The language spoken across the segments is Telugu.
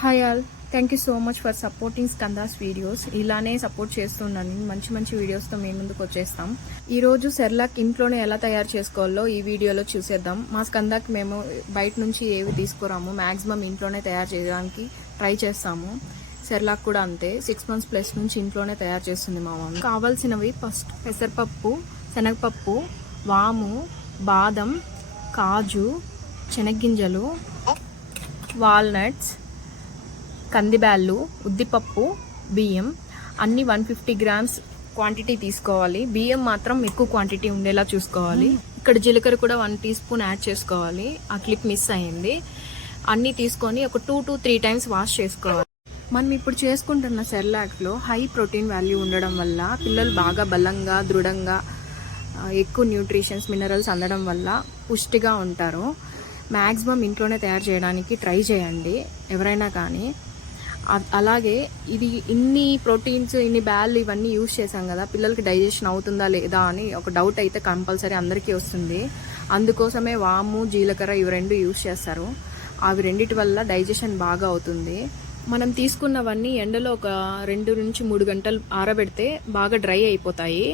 Hi all thank you so much for supporting Skanda's videos ఇలానే సపోర్ట్ చేస్తుండండి. మంచి మంచి వీడియోస్తో మేము ముందుకు వచ్చేస్తాం. ఈరోజు సెర్లాక్ ఇంట్లోనే ఎలా తయారు చేసుకోవాలో ఈ వీడియోలో చూసేద్దాం. మా స్కందాక్ మేము బయట నుంచి ఏవి తీసుకురాము మ్యాక్సిమం ఇంట్లోనే తయారు చేయడానికి ట్రై చేస్తాము. సెర్లాక్ కూడా అంతే. సిక్స్ మంత్స్ ప్లస్ నుంచి ఇంట్లోనే తయారు చేస్తుంది మా మమ్మీ. కావాల్సినవి ఫస్ట్ పెసరపప్పు శనగపప్పు వాము బాదం కాజు శనగ్గింజలు వాల్నట్స్ కందిబ్యాళ్ళు ఉద్దిపప్పు బియ్యం అన్ని వన్ ఫిఫ్టీ గ్రామ్స్ క్వాంటిటీ తీసుకోవాలి. బియ్యం మాత్రం ఎక్కువ క్వాంటిటీ ఉండేలా చూసుకోవాలి. ఇక్కడ జీలకర్ర కూడా వన్ టీ స్పూన్ యాడ్ చేసుకోవాలి. ఆ క్లిప్ మిస్ అయింది అన్నీ తీసుకొని ఒక two to three times wash చేసుకోవాలి. మనం ఇప్పుడు చేసుకుంటున్న సెర్లాక్లో హై ప్రోటీన్ వాల్యూ ఉండడం వల్ల పిల్లలు బాగా బలంగా దృఢంగా ఎక్కువ న్యూట్రిషన్స్ మినరల్స్ అందడం వల్ల పుష్టిగా ఉంటారు. మ్యాక్సిమం ఇంట్లోనే తయారు చేయడానికి ట్రై చేయండి. ఎవరైనా కానీ అలాగే ఇది ఇన్ని ప్రోటీన్స్ ఇన్ని బ్యాల్ ఇవన్నీ యూజ్ చేశాం కదా పిల్లలకి డైజెషన్ అవుతుందా లేదా అని ఒక డౌట్ అయితే కంపల్సరీ అందరికీ వస్తుంది. అందుకోసమే వాము జీలకర్ర ఇవి రెండు యూజ్ చేస్తారు. అవి రెండిటి వల్ల డైజెషన్ బాగా అవుతుంది. మనం తీసుకున్నవన్నీ ఎండలో ఒక రెండు నుంచి మూడు గంటలు ఆరబెడితే బాగా డ్రై అయిపోతాయి.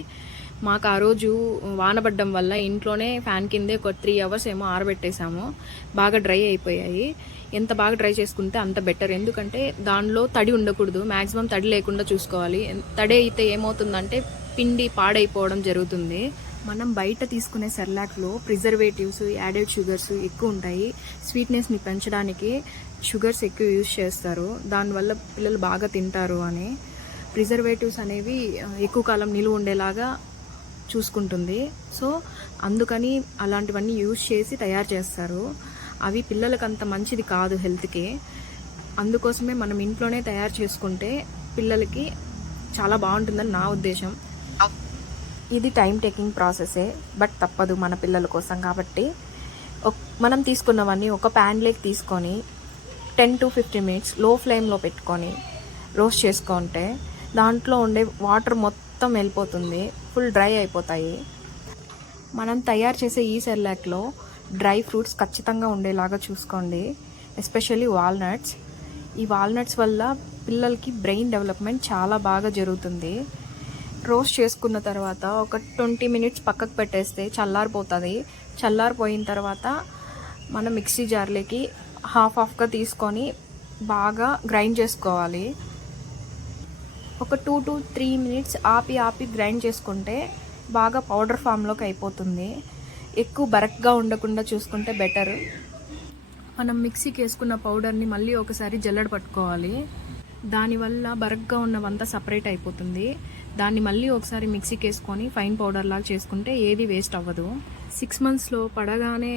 మాకు ఆ రోజు వానబడ్డం వల్ల ఇంట్లోనే ఫ్యాన్ కిందే ఒక త్రీ అవర్స్ ఏమో ఆరబెట్టేసాము బాగా డ్రై అయిపోయాయి. ఎంత బాగా డ్రై చేసుకుంటే అంత బెటర్. ఎందుకంటే దానిలో తడి ఉండకూడదు. మ్యాక్సిమం తడి లేకుండా చూసుకోవాలి. తడి అయితే ఏమవుతుందంటే పిండి పాడైపోవడం జరుగుతుంది. మనం బయట తీసుకునే సెర్లాక్లో ప్రిజర్వేటివ్స్ యాడెడ్ షుగర్స్ ఎక్కువ ఉంటాయి. స్వీట్నెస్ని పెంచడానికి షుగర్స్ ఎక్కువ యూజ్ చేస్తారు. దానివల్ల పిల్లలు బాగా తింటారు అని. ప్రిజర్వేటివ్స్ అనేవి ఎక్కువ కాలం నిలువ ఉండేలాగా చూసుకుంటుంది. సో అందుకని అలాంటివన్నీ యూజ్ చేసి తయారు చేస్తారు. అవి పిల్లలకు అంత మంచిది కాదు హెల్త్కి. అందుకోసమే మనం ఇంట్లోనే తయారు చేసుకుంటే పిల్లలకి చాలా బాగుంటుందని నా ఉద్దేశం. ఇది టైం టేకింగ్ ప్రాసెసే బట్ తప్పదు మన పిల్లల కోసం కాబట్టి. మనం తీసుకున్నవన్నీ ఒక ప్యాన్లోకి తీసుకొని టెన్ టు ఫిఫ్టీన్ మినిట్స్లో ఫ్లేమ్లో పెట్టుకొని రోస్ట్ చేసుకుంటే దాంట్లో ఉండే వాటర్ మొత్తం మొత్తం వెళ్ళిపోతుంది. ఫుల్ డ్రై అయిపోతాయి. మనం తయారు చేసే ఈ సెర్లాక్లో డ్రై ఫ్రూట్స్ ఖచ్చితంగా ఉండేలాగా చూసుకోండి. ఎస్పెషల్లీ వాల్నట్స్ ఈ వాల్నట్స్ వల్ల పిల్లలకి బ్రెయిన్ డెవలప్మెంట్ చాలా బాగా జరుగుతుంది. రోస్ట్ చేసుకున్న తర్వాత ఒక ట్వంటీ మినిట్స్ పక్కకు పెట్టేస్తే చల్లారిపోతుంది. చల్లారిపోయిన తర్వాత మనం మిక్సీ జార్లోకి హాఫ్ హాఫ్గా తీసుకొని బాగా గ్రైండ్ చేసుకోవాలి. ఒక టూ టు త్రీ మినిట్స్ ఆపి ఆపి గ్రైండ్ చేసుకుంటే బాగా పౌడర్ ఫామ్లోకి అయిపోతుంది. ఎక్కువ బరక్గా ఉండకుండా చూసుకుంటే బెటర్. మనం మిక్సీకి వేసుకున్న పౌడర్ని మళ్ళీ ఒకసారి జల్లడ పట్టుకోవాలి. దానివల్ల బరక్గా ఉన్నవంతా సపరేట్ అయిపోతుంది. దాన్ని మళ్ళీ ఒకసారి మిక్సీకి వేసుకొని ఫైన్ పౌడర్ లాగా చేసుకుంటే ఏది వేస్ట్ అవ్వదు. సిక్స్ మంత్స్లో పడగానే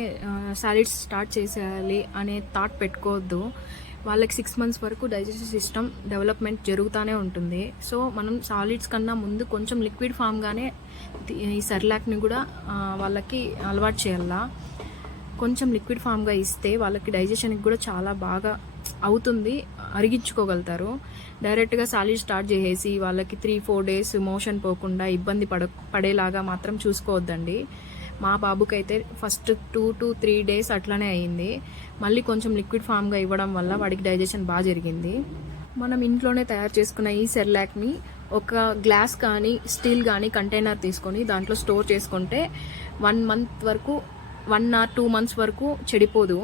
సాలిడ్స్ స్టార్ట్ చేసేయాలి అనే థాట్ పెట్టుకోవద్దు. వాళ్ళకి సిక్స్ మంత్స్ వరకు డైజెస్టివ్ సిస్టమ్ డెవలప్మెంట్ జరుగుతూనే ఉంటుంది. సో మనం సాలిడ్స్ కన్నా ముందు కొంచెం లిక్విడ్ ఫామ్గానే ఈ సెర్లాక్ని కూడా వాళ్ళకి అలవాటు చేయాలా? కొంచెం లిక్విడ్ ఫామ్గా ఇస్తే వాళ్ళకి డైజెషన్కి కూడా చాలా బాగా అవుతుంది అరిగించుకోగలుగుతారు. డైరెక్ట్గా సాలిడ్ స్టార్ట్ చేసేసి వాళ్ళకి త్రీ ఫోర్ డేస్ మోషన్ పోకుండా ఇబ్బంది పడ పడేలాగా మాత్రం చూసుకోవద్దండి. మా బాబుకైతే first two to three days అట్లనే అయ్యింది మళ్ళీ కొంచెం లిక్విడ్ ఫామ్గా ఇవ్వడం వల్ల వాడికి డైజెషన్ బాగా జరిగింది. మనం ఇంట్లోనే తయారు చేసుకున్న ఈ సెర్లాక్ని ఒక గ్లాస్ కానీ స్టీల్ కానీ కంటైనర్ తీసుకొని దాంట్లో స్టోర్ చేసుకుంటే వన్ మంత్ వరకు వన్ ఆర్ టూ మంత్స్ వరకు చెడిపోదు.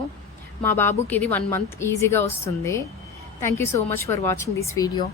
మా బాబుకి ఇది వన్ మంత్ ఈజీగా వస్తుంది. Thank you so much for watching this video